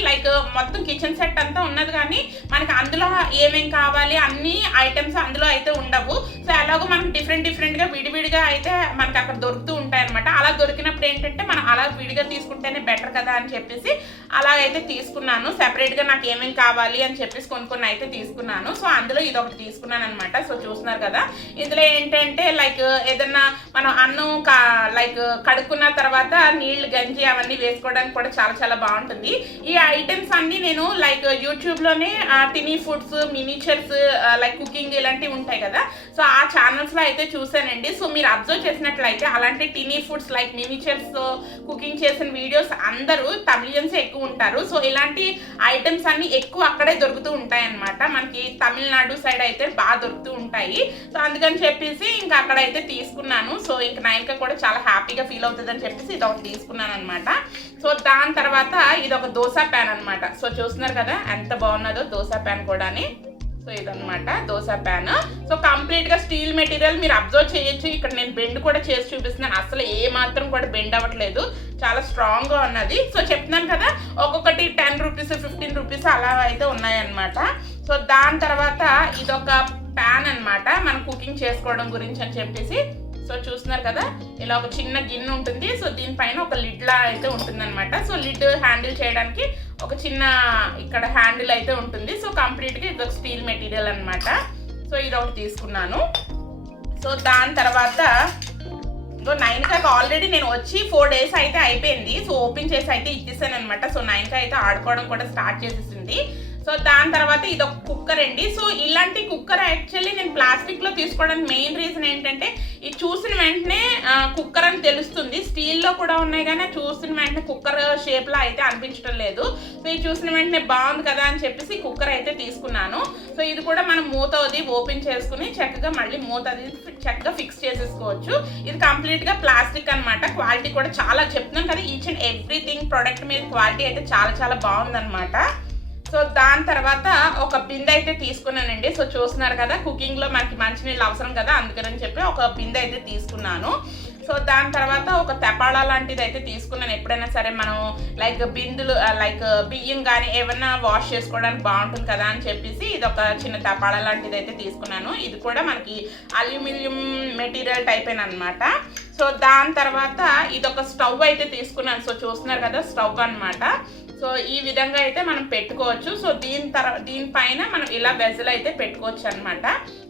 మొత్తం కిచెన్ సెట్ అంతా ఉన్నది కానీ మనకి అందులో ఏమేం కావాలి అన్ని ఐటమ్స్ అందులో అయితే ఉండవు. సో అలాగో మనకి డిఫరెంట్ గా విడివిడిగా అయితే మనకి అక్కడ దొరుకుతూ ఉంటాయి అనమాట. అలా దొరికినప్పుడు ఏంటంటే మనం అలా విడిగా తీసుకుంటేనే బెటర్ కదా అని చెప్పేసి అలాగైతే తీసుకున్నాను. సెపరేట్ గా నాకు ఏమేం కావాలి అని చెప్పేసి కొన్ని అయితే తీసుకున్నాను. సో అందులో ఇది ఒకటి తీసుకున్నాను అనమాట. సో చూస్తున్నారు కదా ఇందులో ఏంటంటే ఏదన్నా మనం అన్నం కడుక్కున్న తర్వాత నీళ్లు గంజి అవన్నీ వేసుకోవడానికి కూడా చాలా చాలా బాగుంటుంది. ఈ ఐటమ్స్ అన్ని నేను యూట్యూబ్ లోనే టినీ ఫుడ్స్ మినిచర్స్ కుకింగ్ ఇలాంటివి ఉంటాయి కదా, సో ఆ ఛానల్స్ లో అయితే చూసానండి. సో మీరు అబ్జర్వ్ చేసినట్లయితే అలాంటి టినీ ఫుడ్స్ మినిచర్స్ కుకింగ్ చేసిన వీడియోస్ అందరూ తమిళియన్స్ ఎక్కువ ఉంటారు. సో ఇలాంటి ఐటమ్స్ అన్ని ఎక్కువ అక్కడే దొరుకుతూ ఉంటాయి అన్నమాట. మనకి తమిళనాడు సైడ్ అయితే బాగా దొరుకుతూ ఉంటాయి. సో అందుకని చెప్పేసి ఇంకా అక్కడైతే తీసుకున్నాను. సో ఇంకా నైన్కా కూడా చాలా హ్యాపీగా ఫీల్ అవుతుంది అని చెప్పేసి ఇది ఒకటి తీసుకున్నాను అనమాట. సో దాని తర్వాత ఇది ఒక దోశ ప్యాన్ అనమాట. సో చూస్తున్నారు కదా ఎంత బాగున్నదో దోశ ప్యాన్ కూడాని. సో ఇదన్నమాట దోశ ప్యాన్. సో కంప్లీట్ గా స్టీల్ మెటీరియల్ మీరు అబ్జర్వ్ చేయొచ్చు. ఇక్కడ నేను బెండ్ కూడా చేసి చూపిస్తున్నాను, అసలు ఏ మాత్రం కూడా బెండ్ అవ్వట్లేదు, చాలా స్ట్రాంగ్ గా ఉన్నది. సో చెప్తున్నాను కదా ఒక్కొక్కటి 10 రూపీస్ 15 రూపీస్ అలా అయితే ఉన్నాయన్నమాట. సో దాని తర్వాత ఇదొక ప్యాన్ అనమాట మనం కుకింగ్ చేసుకోవడం గురించి అని చెప్పేసి. సో చూస్తున్నారు కదా ఇలా ఒక చిన్న గిన్నె ఉంటుంది. సో దీనిపైన ఒక లిడ్ లా అయితే ఉంటుంది అనమాట. సో లిడ్ హ్యాండిల్ చేయడానికి ఒక చిన్న ఇక్కడ హ్యాండిల్ అయితే ఉంటుంది. సో కంప్లీట్గా ఇది ఒక స్టీల్ మెటీరియల్ అనమాట. సో ఇది ఒకటి తీసుకున్నాను. సో దాని తర్వాత నైన్కాకి ఆల్రెడీ నేను వచ్చి 4 days అయితే అయిపోయింది. సో ఓపెన్ చేసి అయితే ఇచ్చేసాను అనమాట. సో నైన్కా అయితే ఆడుకోవడం కూడా స్టార్ట్ చేసేసింది. సో దాని తర్వాత ఇది ఒక కుక్కర్ అండి. సో ఇలాంటి కుక్కర్ యాక్చువల్లీ నేను ప్లాస్టిక్లో తీసుకోవడానికి మెయిన్ రీజన్ ఏంటంటే ఇది చూసిన వెంటనే కుక్కర్ అని తెలుస్తుంది. స్టీల్లో కూడా ఉన్నాయి కానీ చూసిన వెంటనే కుక్కర్ షేప్లో అయితే అనిపించడం లేదు. సో ఇది చూసిన వెంటనే బాగుంది కదా అని చెప్పేసి కుక్కర్ అయితే తీసుకున్నాను. సో ఇది కూడా మనం మూత అది ఓపెన్ చేసుకుని చక్కగా మళ్ళీ మూత అది చక్కగా ఫిక్స్ చేసేసుకోవచ్చు. ఇది కంప్లీట్గా ప్లాస్టిక్ అనమాట. క్వాలిటీ కూడా చాలా చెప్తున్నాను కదా ఈచ్ అండ్ ఎవ్రీథింగ్ ప్రోడక్ట్ మీద క్వాలిటీ అయితే చాలా చాలా బాగుందన్నమాట. సో దాని తర్వాత ఒక బిందె అయితే తీసుకున్నానండి. సో చూస్తున్నారు కదా కుకింగ్లో మనకి మంచినీళ్ళు అవసరం కదా, అందుకని చెప్పి ఒక బిందె అయితే తీసుకున్నాను. సో దాని తర్వాత ఒక తెపాళ లాంటిది అయితే తీసుకున్నాను. ఎప్పుడైనా సరే మనం బిందులు బియ్యం కానీ ఏమన్నా వాష్ చేసుకోవడానికి బాగుంటుంది కదా అని చెప్పేసి ఇది ఒక చిన్న తెపాళ లాంటిది అయితే తీసుకున్నాను. ఇది కూడా మనకి అల్యూమినియం మెటీరియల్ టైప్ అనమాట. సో దాని తర్వాత ఇది ఒక స్టవ్ అయితే తీసుకున్నాను. సో చూస్తున్నారు కదా స్టవ్ అనమాట. సో ఈ విధంగా అయితే మనం పెట్టుకోవచ్చు. సో దీనిపైన మనం ఇలా వెజల్ అయితే పెట్టుకోవచ్చు అనమాట.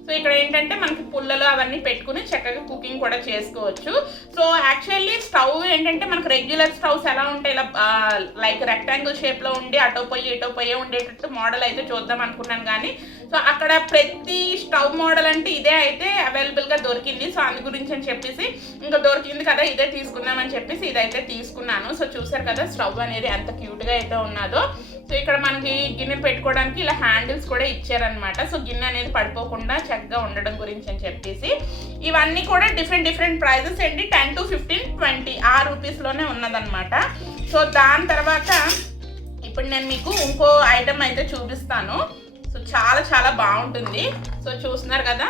సో ఇక్కడ ఏంటంటే మనకి పుల్లలు అవన్నీ పెట్టుకుని చక్కగా కుకింగ్ కూడా చేసుకోవచ్చు. సో యాక్చువల్లీ స్టవ్ ఏంటంటే మనకు రెగ్యులర్ స్టవ్స్ ఎలా ఉంటాయి ఇలా రెక్టాంగిల్ షేప్లో ఉండి అటో పొయ్యి ఉండేటట్టు మోడల్ అయితే చూద్దాం అనుకున్నాను కానీ సో అక్కడ ప్రతి స్టవ్ మోడల్ అంటే ఇదే అయితే అవైలబుల్గా దొరికింది. సో అందు గురించి అని చెప్పేసి ఇంకా దొరికింది కదా ఇదే తీసుకుందామని చెప్పేసి ఇదైతే తీసుకున్నాను. సో చూసారు కదా స్టవ్ అనేది ఎంత క్యూట్గా అయితే ఉన్నదో. సో ఇక్కడ మనకి గిన్నె పెట్టుకోవడానికి ఇలా హ్యాండిల్స్ కూడా ఇచ్చారనమాట. సో గిన్నె అనేది పడిపోకుండా చక్కగా ఉండడం గురించి అని చెప్పేసి ఇవన్నీ కూడా డిఫరెంట్ ప్రైజెస్ అండి. 10 to 15, 20 ఆ రూపీస్లోనే ఉన్నదనమాట. సో దాని తర్వాత ఇప్పుడు నేను మీకు ఇంకో ఐటమ్ అయితే చూపిస్తాను. సో చాలా బాగుంటుంది. సో చూస్తున్నారు కదా,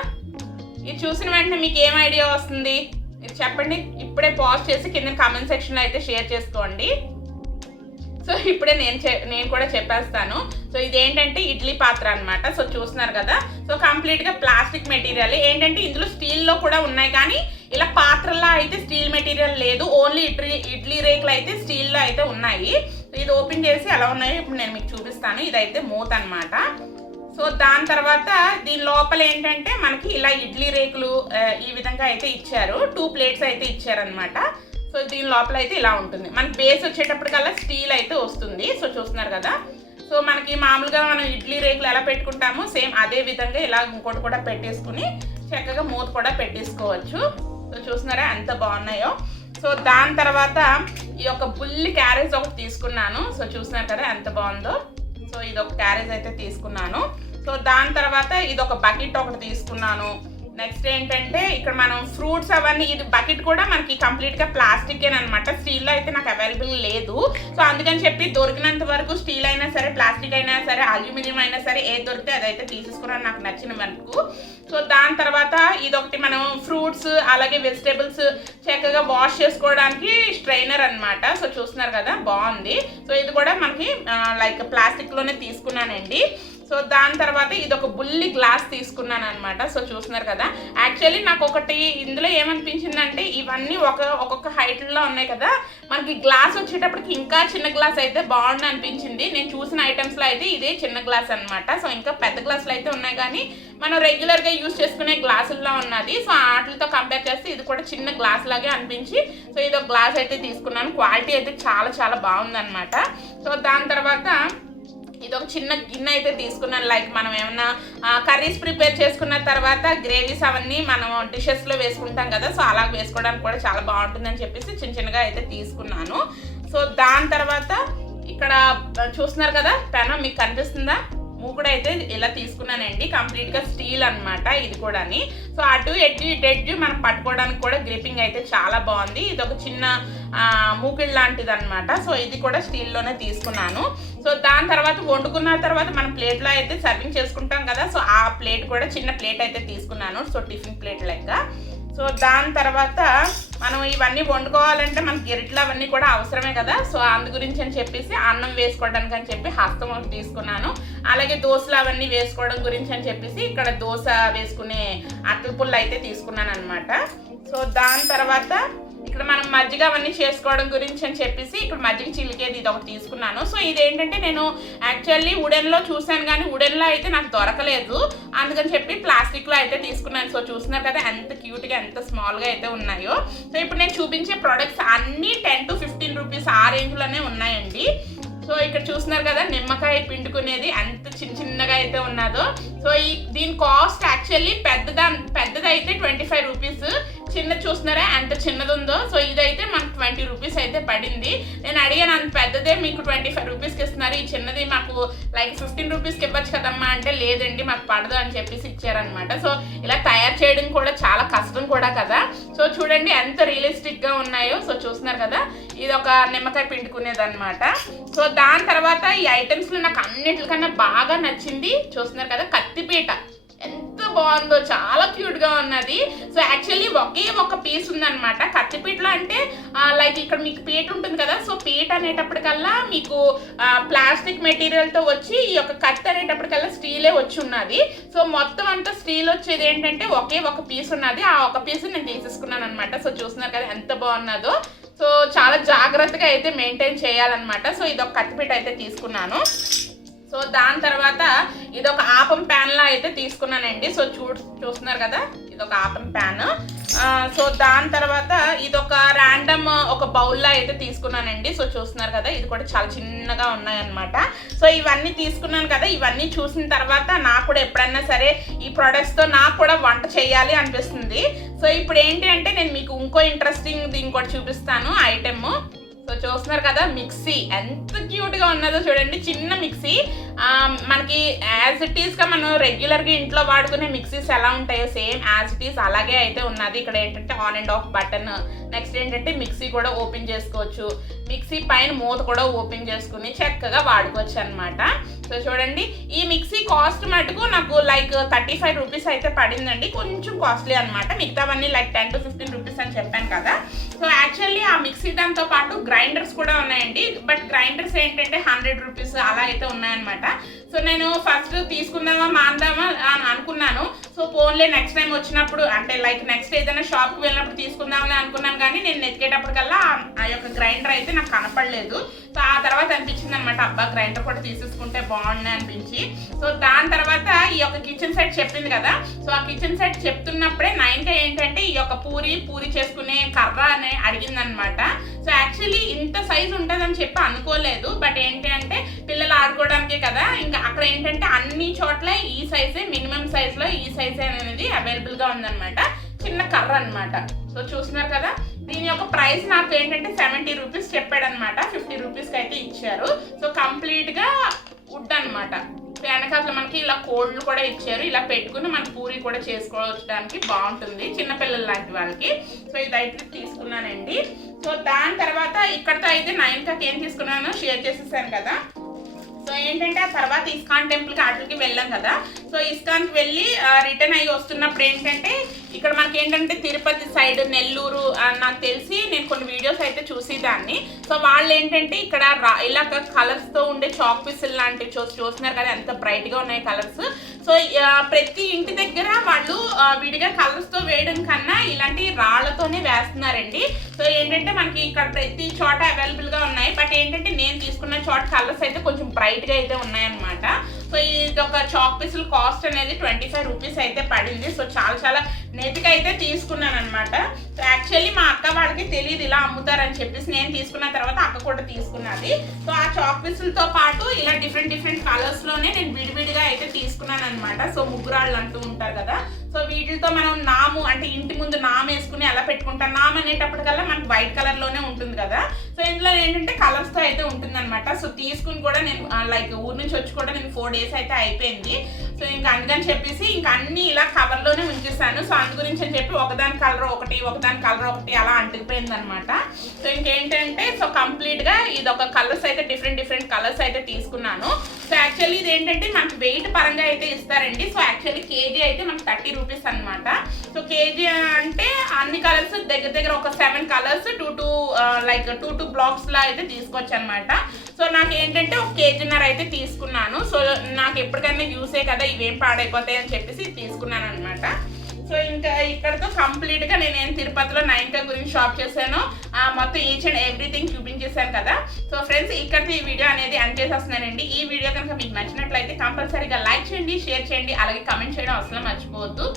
ఇది చూసిన వెంటనే మీకు ఏం ఐడియా వస్తుంది ఇది చెప్పండి. ఇప్పుడే పాజ్ చేసి కింద కామెంట్ సెక్షన్లో అయితే షేర్ చేసుకోండి. సో ఇప్పుడే నేను కూడా చెప్పేస్తాను. సో ఇదేంటంటే ఇడ్లీ పాత్ర అనమాట. సో చూస్తున్నారు కదా, సో కంప్లీట్గా ప్లాస్టిక్ మెటీరియల్. ఏంటంటే ఇందులో స్టీల్లో కూడా ఉన్నాయి, కానీ ఇలా పాత్రలా అయితే స్టీల్ మెటీరియల్ లేదు. ఓన్లీ ఇడ్లీ రేకులు అయితే స్టీల్లో అయితే ఉన్నాయి. ఇది ఓపెన్ చేసి ఎలా ఉన్నాయో ఇప్పుడు నేను మీకు చూపిస్తాను. ఇదైతే మూత అనమాట. సో దాని తర్వాత దీని లోపల ఏంటంటే మనకి ఇలా ఇడ్లీ రేకులు ఈ విధంగా అయితే ఇచ్చారు. 2 plates అయితే ఇచ్చారనమాట. సో దీని లోపల అయితే ఇలా ఉంటుంది. మనకి బేస్ వచ్చేటప్పటికల్లా స్టీల్ అయితే వస్తుంది. సో చూస్తున్నారు కదా, సో మనకి మామూలుగా మనం ఇడ్లీ రేకులు ఎలా పెట్టుకుంటామో సేమ్ అదే విధంగా ఇలా ఇంకోటి కూడా పెట్టేసుకుని చక్కగా మూత కూడా పెట్టేసుకోవచ్చు. సో చూస్తున్నారా ఎంత బాగున్నాయో. సో దాని తర్వాత ఈ యొక్క బుల్లి క్యారేజ్ ఒకటి తీసుకున్నాను. సో చూస్తున్నారు కదా ఎంత బాగుందో. సో ఇది ఒక క్యారేజ్ అయితే తీసుకున్నాను. సో దాని తర్వాత ఇది ఒక బకెట్ ఒకటి తీసుకున్నాను. నెక్స్ట్ ఏంటంటే ఇక్కడ మనం ఫ్రూట్స్ అవన్నీ, ఇది బకెట్ కూడా మనకి కంప్లీట్గా ప్లాస్టికేనమాట. స్టీల్లో అయితే నాకు అవైలబుల్ లేదు. సో అందుకని చెప్పి దొరికినంత వరకు స్టీల్ అయినా సరే, ప్లాస్టిక్ అయినా సరే, అల్యూమినియం అయినా సరే, ఏది దొరికితే అదైతే తీసేసుకున్నాను నాకు నచ్చిన వరకు. సో దాని తర్వాత ఇదొకటి మనం ఫ్రూట్స్ అలాగే వెజిటేబుల్స్ చక్కగా వాష్ చేసుకోవడానికి స్ట్రైనర్ అనమాట. సో చూస్తున్నారు కదా బాగుంది. సో ఇది కూడా మనకి లైక్ ప్లాస్టిక్లోనే తీసుకున్నానండి. సో దాని తర్వాత ఇది ఒక బుల్లి గ్లాస్ తీసుకున్నాను అనమాట. సో చూస్తున్నారు కదా, యాక్చువల్లీ నాకు ఒకటి ఇందులో ఏమనిపించిందంటే ఇవన్నీ ఒక్కొక్క హైట్లో ఉన్నాయి కదా, మనకి గ్లాస్ వచ్చేటప్పటికి ఇంకా చిన్న గ్లాస్ అయితే బాగుంది అనిపించింది. నేను చూసిన ఐటమ్స్లో అయితే ఇదే చిన్న గ్లాస్ అనమాట. సో ఇంకా పెద్ద గ్లాసులు అయితే ఉన్నాయి, కానీ మనం రెగ్యులర్గా యూజ్ చేసుకునే గ్లాసుల్లో ఉన్నది. సో వాటితో కంపేర్ చేస్తే ఇది కూడా చిన్న గ్లాస్ లాగే అనిపించి సో ఇది ఒక గ్లాస్ అయితే తీసుకున్నాను. క్వాలిటీ అయితే చాలా బాగుందన్నమాట. సో దాని తర్వాత ఇది ఒక చిన్న గిన్నె అయితే తీసుకున్నాను. లైక్ మనం ఏమన్నా కర్రీస్ ప్రిపేర్ చేసుకున్న తర్వాత గ్రేవీస్ అవన్నీ మనం డిషెస్లో వేసుకుంటాం కదా, సో అలా వేసుకోవడానికి కూడా చాలా బాగుంటుందని చెప్పేసి చిన్నగా అయితే తీసుకున్నాను. సో దాని తర్వాత ఇక్కడ చూస్తున్నారు కదా పెనం మీకు కనిపిస్తుందా, మూకుడు అయితే ఇలా తీసుకున్నానండి. కంప్లీట్గా స్టీల్ అనమాట ఇది కూడాని. సో అటు ఎడ్జ్ మనం పట్టుకోవడానికి కూడా గ్రిప్పింగ్ అయితే చాలా బాగుంది. ఇది ఒక చిన్న మూకిడ్ లాంటిది అనమాట. సో ఇది కూడా స్టీల్లోనే తీసుకున్నాను. సో దాని తర్వాత వండుకున్న తర్వాత మనం ప్లేట్లో అయితే సర్వింగ్ చేసుకుంటాం కదా, సో ఆ ప్లేట్ కూడా చిన్న ప్లేట్ అయితే తీసుకున్నాను. సో టిఫిన్ ప్లేట్ లెక్క. సో దాని తర్వాత మనం ఇవన్నీ వండుకోవాలంటే మనకి గెరిట్లు అవన్నీ కూడా అవసరమే కదా. సో అందు గురించి అని చెప్పేసి అన్నం వేసుకోవడానికి అని చెప్పి హస్తం ఒకటి తీసుకున్నాను. అలాగే దోశలు అవన్నీ వేసుకోవడం గురించి అని చెప్పేసి ఇక్కడ దోశ వేసుకునే అట్ల పుల్ల అయితే తీసుకున్నాను అనమాట. సో దాని తర్వాత ఇక్కడ మనం మజ్జిగ అవన్నీ చేసుకోవడం గురించి అని చెప్పేసి ఇక్కడ మజ్జిగ చిలికేది ఇది ఒకటి తీసుకున్నాను. సో ఇదేంటంటే నేను యాక్చువల్లీ వుడెన్లో చూశాను, కానీ వుడెన్లో అయితే నాకు దొరకలేదు. అందుకని చెప్పి ప్లాస్టిక్లో అయితే తీసుకున్నాను. సో చూస్తున్నారు కదా ఎంత క్యూట్గా ఎంత స్మాల్గా అయితే ఉన్నాయో. సో ఇప్పుడు నేను చూపించే ప్రోడక్ట్స్ అన్నీ 10 to 15 రూపీస్ ఆ రేంజ్లోనే ఉన్నాయండి. సో ఇక్కడ చూస్తున్నారు కదా నిమ్మకాయ పిండుకునేది ఎంత చిన్నగా అయితే ఉన్నదో. సో దీని కాస్ట్ యాక్చువల్లీ పెద్దదైతే 25 రూపీస్, చిన్న చూస్తున్నారా ఎంత చిన్నది ఉందో. సో ఇదైతే మనకు 20 రూపీస్ అయితే పడింది. నేను అడిగాను అంత పెద్దదే మీకు 25 రూపీస్కి ఇస్తున్నారు, ఈ చిన్నది మాకు లైక్ 15 రూపీస్కి ఇవ్వచ్చు కదమ్మా అంటే లేదండి మాకు పడదు అని చెప్పేసి ఇచ్చారనమాట. సో ఇలా తయారు చేయడం కూడా చాలా కష్టం కూడా కదా. సో చూడండి ఎంత రియలిస్టిక్గా ఉన్నాయో. సో చూస్తున్నారు కదా ఇది ఒక నిమ్మకాయ పిండుకునేది అనమాట. సో దాని తర్వాత ఈ ఐటమ్స్లో నాకు అన్నిటికన్నా బాగా నచ్చింది చూస్తున్నారు కదా కత్తిపీట. ఎంత బాగుందో, చాలా క్యూట్గా ఉన్నది. సో యాక్చువల్లీ ఒకే ఒక పీస్ ఉందన్నమాట కత్తిపీటలో. అంటే లైక్ ఇక్కడ మీకు పీట ఉంటుంది కదా, సో పీట అనేటప్పటికల్లా మీకు ప్లాస్టిక్ మెటీరియల్తో వచ్చి ఈ యొక్క కత్తి అనేటప్పటికల్లా స్టీలే వచ్చి ఉన్నది. సో మొత్తం అంతా స్టీల్ వచ్చేది ఏంటంటే ఒకే ఒక పీస్ ఉన్నది. ఆ ఒక పీస్ నేను తీసేసుకున్నాను అనమాట. సో చూస్తున్నారు కదా ఎంత బాగున్నదో. సో చాలా జాగ్రత్తగా అయితే మెయింటైన్ చేయాలన్నమాట. సో ఇది ఒక కత్తిపీట అయితే తీసుకున్నాను. సో దాని తర్వాత ఇదొక ఆపం ప్యాన్లా అయితే తీసుకున్నానండి. సో చూస్తున్నారు కదా ఇదొక ఆపం ప్యాన్. సో దాని తర్వాత ఇదొక ర్యాండమ్ ఒక బౌల్లా అయితే తీసుకున్నానండి. సో చూస్తున్నారు కదా ఇది కూడా చాలా చిన్నగా ఉన్నాయన్నమాట. సో ఇవన్నీ తీసుకున్నాను కదా, ఇవన్నీ చూసిన తర్వాత నాకు కూడా ఎప్పుడైనా సరే ఈ ప్రోడక్ట్స్తో నాకు కూడా వంట చేయాలి అనిపిస్తుంది. సో ఇప్పుడు ఏంటి అంటే నేను మీకు ఇంకో ఇంట్రెస్టింగ్ దీన్ని కూడా చూపిస్తాను ఐటెమ్. సో చూస్తున్నారు కదా మిక్సీ ఎంత క్యూట్గా ఉన్నదో చూడండి, చిన్న మిక్సీ. మనకి యాజ్ ఇట్ ఈస్గా మనం రెగ్యులర్గా ఇంట్లో వాడుకునే మిక్సీస్ ఎలా ఉంటాయో సేమ్ యాజ్ ఇట్ ఈస్ అలాగే అయితే ఉన్నది. ఇక్కడ ఏంటంటే on and of button, next ఏంటంటే మిక్సీ కూడా ఓపెన్ చేసుకోవచ్చు, మిక్సీ పైన మూత కూడా ఓపెన్ చేసుకుని చక్కగా వాడుకోవచ్చు అనమాట. సో చూడండి ఈ మిక్సీ కాస్ట్ మటుకు నాకు లైక్ 35 రూపీస్ అయితే పడిందండి, కొంచెం కాస్ట్లీ అనమాట. మిగతావన్నీ లైక్ 10 to 15 రూపీస్ అని చెప్పాను కదా. సో యాక్చువల్లీ ఆ మిక్సీ దాంతో పాటు గ్రైండర్స్ కూడా ఉన్నాయండి, బట్ గ్రైండర్స్ ఏంటంటే 100 రూపీస్ అలా అయితే ఉన్నాయన్నమాట. సో నేను ఫస్ట్ తీసుకుందామా మాందామా అని అనుకున్నాను. సో ఫోన్లే నెక్స్ట్ టైం వచ్చినప్పుడు అంటే లైక్ నెక్స్ట్ ఏదైనా షాప్కి వెళ్ళినప్పుడు తీసుకుందామని అనుకున్నాను, కానీ నేను ఎతికేటప్పటికల్లా ఆ యొక్క గ్రైండర్ అయితే నాకు కనపడలేదు. సో ఆ తర్వాత అనిపించింది అనమాట, అబ్బా గ్రైండర్ కూడా తీసేసుకుంటే బాగుంది అనిపించి. సో దాని తర్వాత ఈ యొక్క కిచెన్ సెట్ చెప్పింది కదా, సో ఆ కిచెన్ సెట్ చెప్తున్నప్పుడే నైన్గా ఏంటంటే ఈ యొక్క పూరి చేసుకునే కర్ర అని అడిగిందనమాట. సో యాక్చువల్లీ ఇంత సైజ్ ఉంటుందని చెప్పి అనుకోలేదు, బట్ ఏంటి అంటే పిల్లలు ఆడుకోవడానికే కదా, ఇంకా అక్కడ ఏంటంటే అన్ని చోట్ల ఈ సైజే మినిమం సైజ్లో ఈ సైజే అనేది అవైలబుల్గా ఉందన్నమాట. చిన్న కర్ర అనమాట. సో చూస్తున్నారు కదా, దీని యొక్క ప్రైస్ నాకు ఏంటంటే 70 రూపీస్ చెప్పాడనమాట, 50 రూపీస్కి అయితే ఇచ్చారు. సో కంప్లీట్గా వుడ్ అనమాట. వెనకాల మనకి ఇలా కోళ్ళు కూడా ఇచ్చారు, ఇలా పెట్టుకుని మన పూరి కూడా చేసుకోవడానికి బాగుంటుంది చిన్నపిల్లల లాంటి వాళ్ళకి. సో ఇదైతే తీసుకున్నానండి. సో దాని తర్వాత ఇక్కడతో అయితే 9కి ఏం తీసుకున్నానో షేర్ చేసేసాను కదా. సో ఏంటంటే ఆ తర్వాత ఇస్కాన్ టెంపుల్కి వాటికి వెళ్ళాం కదా. సో ఇస్కాన్కి వెళ్ళి రిటర్న్ అయ్యి వస్తున్నప్పుడు ఏంటంటే ఇక్కడ మనకి ఏంటంటే తిరుపతి సైడ్ నెల్లూరు నాకు తెలిసి నేను కొన్ని వీడియోస్ అయితే చూసేదాన్ని. సో వాళ్ళు ఏంటంటే ఇక్కడ ఇలా కలర్స్తో ఉండే చాక్ పీసులు లాంటివి చూస్తున్నారు కదా, ఎంత బ్రైట్గా ఉన్నాయి కలర్స్. సో ప్రతి ఇంటి దగ్గర వాళ్ళు విడిగా కలర్స్తో వేయడం కన్నా ఇలాంటి రాళ్లతోనే వేస్తున్నారండి. సో ఏంటంటే మనకి ఇక్కడ ప్రతి చోట అవైలబుల్గా ఉన్నాయి, బట్ ఏంటంటే నేను తీసుకున్న చోట కలర్స్ అయితే కొంచెం బ్రైట్గా అయితే ఉన్నాయన్నమాట. సో ఇది ఒక చాక్ పీసులు కాస్ట్ అనేది 25 రూపీస్ అయితే పడింది. సో చాలా నేతిగా అయితే తీసుకున్నాను అనమాట. సో యాక్చువల్లీ మా అక్క వాళ్ళకి తెలియదు ఇలా అమ్ముతారని చెప్పేసి నేను తీసుకున్న తర్వాత అక్క కూడా తీసుకున్నది. సో ఆ చాక్ పీసులతో పాటు ఇలా డిఫరెంట్ కలర్స్లోనే నేను విడివిడిగా అయితే తీసుకున్నాను అనమాట. సో ముగ్గురాళ్ళు అంటూ ఉంటారు కదా, సో వీటితో మనం నాము అంటే ఇంటి ముందు నాము వేసుకుని ఎలా పెట్టుకుంటాం, నాము అనేటప్పటికల్లా మనకు వైట్ కలర్లోనే ఉంటుంది కదా. సో ఇందులో ఏంటంటే కలర్స్తో అయితే ఉంటుందన్నమాట. సో తీసుకుని కూడా నేను లైక్ ఊరి నుంచి వచ్చి కూడా నేను 4 days అయితే అయిపోయింది. సో ఇంకా అందుకని చెప్పేసి ఇంకా అన్ని ఇలా కవర్లోనే ఉంచేసాను. సో అందు గురించి అని చెప్పి ఒకదాని కలర్ ఒకటి అలా అంటుకుపోయింది అనమాట. సో ఇంకేంటంటే సో కంప్లీట్గా ఇది ఒక కలర్స్ అయితే డిఫరెంట్ కలర్స్ అయితే తీసుకున్నాను. సో యాక్చువల్లీ ఇది ఏంటంటే మనకి వెయిట్ పరంగా అయితే ఇస్తారండి. సో యాక్చువల్లీ కేజీ అయితే మనకి 30 రూపీస్ అనమాట. సో కేజీ అంటే అన్ని కలర్స్ దగ్గర ఒక 7 కలర్స్ 2 బ్లాక్స్ లా అయితే తీసుకోవచ్చు అనమాట. సో నాకు ఏంటంటే 1 కేజీన్నర అయితే తీసుకున్నాను. సో నాకు ఎప్పటికైనా యూసే కదా, ఇవేం పాడైపోతాయి అని చెప్పేసి తీసుకున్నాను అనమాట. సో ఇంకా ఇక్కడతో కంప్లీట్గా నేను తిరుపతిలో 9క గురించి షాప్ చేశాను, మొత్తం ఈచ్ అండ్ ఎవ్రీథింగ్ చూపించేశాను కదా. సో ఫ్రెండ్స్ ఇక్కడితో ఈ వీడియో అనేది ఎండ్ చేసేస్తున్నానండి. ఈ వీడియో కనుక మీకు నచ్చినట్లయితే కంపల్సరీగా లైక్ చేయండి, షేర్ చేయండి, అలాగే కమెంట్ చేయడం అసలు మర్చిపోవద్దు.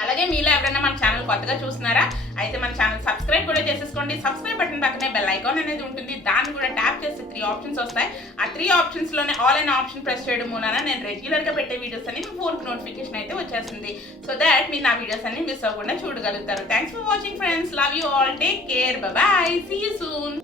అలాగే మీలో ఎవరైనా మన ఛానల్ కొత్తగా చూస్తున్నారా అయితే మన ఛానల్ సబ్స్క్రైబ్ కూడా చేసేసుకోండి. సబ్స్క్రైబ్ బటన్ పక్కనే బెల్ ఐకాన్ అనేది ఉంటుంది, దాన్ని కూడా ట్యాప్ చేస్తే 3 ఆప్షన్స్ వస్తాయి. ఆ 3 ఆప్షన్స్లోనే ఆల్ అనే ఆప్షన్ ప్రెస్ చేయడం మూలన నేను రెగ్యులర్గా పెట్టే వీడియోస్ అన్ని మీ ఫోన్కి నోటిఫికేషన్ అయితే వచ్చేస్తుంది. సో దాట్ మీరు నా వీడియోస్ అన్ని మిస్ అవ్వకుండా చూడగలుగుతారు. Thanks for watching friends, love you all, take care, bye bye, see you soon.